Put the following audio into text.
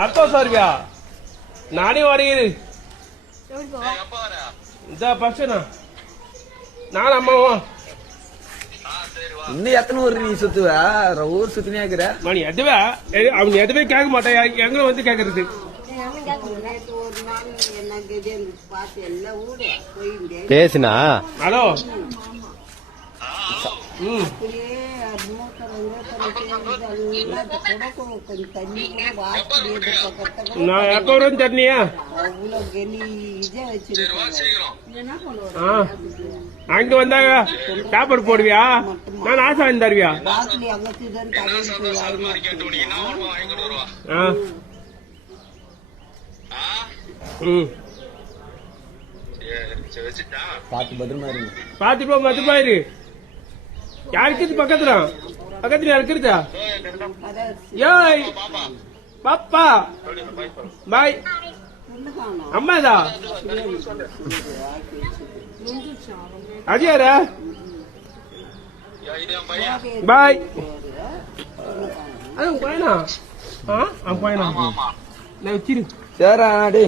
அடுத்த வருவியா? நானே வருகிறேன். இந்த பஸ்னா நான் அம்மாவா இன்னும் எத்தனை ஊர் நீ சுத்துவ? ஊர் சுத்தினே இருக்கிற மணி எதுவே அவன் எதுவே கேட்க மாட்டேன். எங்களை வந்து கேக்குறது பேசுனா. ஹலோ நான் எப்ப வரும் தண்ணியா? அங்க வந்தாங்க சாப்பாடு போடுவியா? நான் ஆசை வாங்கி தருவியா? பாத்து பத்திரமா இருக்கு. பத்திரமா இரு. யாருக்கு பக்கத்துல பக்கத்துல இருக்கிறதா? ஏய் பாப்பா பாய் அம்மாதா அஜயாரா பாய். அது போயனா நான் வச்சிரு. சரி.